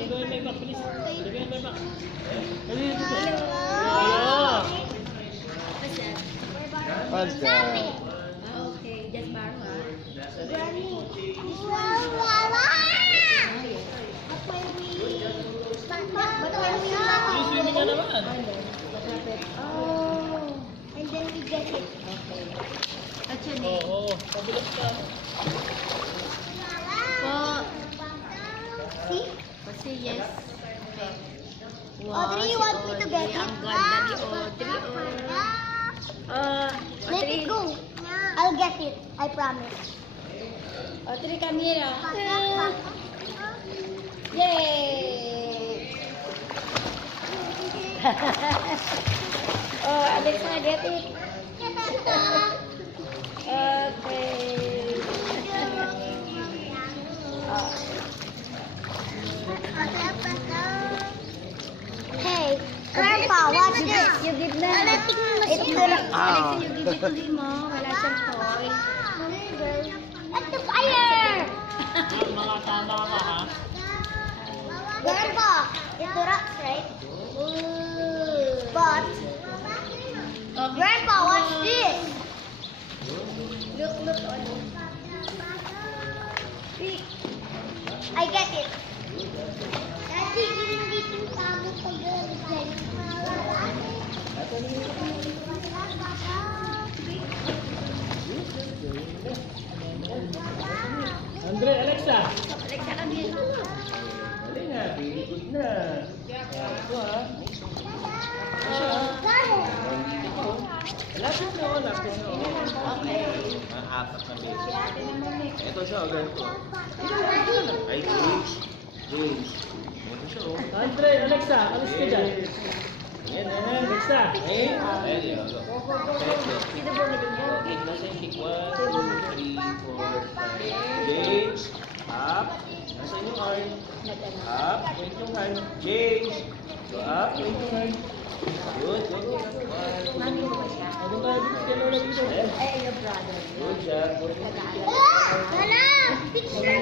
Lagyan may back, please. Lagyan may back. Hello. What's that? Okay, just borrow, ha? Yung swimming ka naman. Oh. And then we get it. Okay. What's your name? Oo. Pabilas ka. Po. See? Kasi yes. Okay. Audrey, you want me to get it? Ang ganda ni Audrey. Let it go. I'll get it. I promise. Audrey, come here. Yay! Oh, Alexa, get it. Okay. Hey, Grandpa, what's this? You give na. It's the Alexa, you give it to him, oh. Wala siyang toy. At the fire! Mga tama ka, ha? Grandpa, it's the rocks, right? But, Grandpa, what's this? Look on. I get it. Daddy, give me some tabo for Andre, Alexa. Alexa, come here. Dali na, very good na. Ito, ha? Lapit mo, lapit mo. Okay. Apat na beses. Si ate naman eh. Ito siya, ganito. Ay, James. James. Ito siya, oh. Andre, Alexa, alis ka dyan. Ayan, Alexa. Ayan, ayan. Sino bumili niya? Okay, nasa yung kick 1, 2, 3, 4, 5. James, up. Nasa yung arm. Up, wait yung arm. James. Go up, wait yung arm. Good, good. Mami mo ba siya? Ano ba? Gusto ka dito? Eh, your brother. Good job, good. Nag-aaral. Wala! Picture!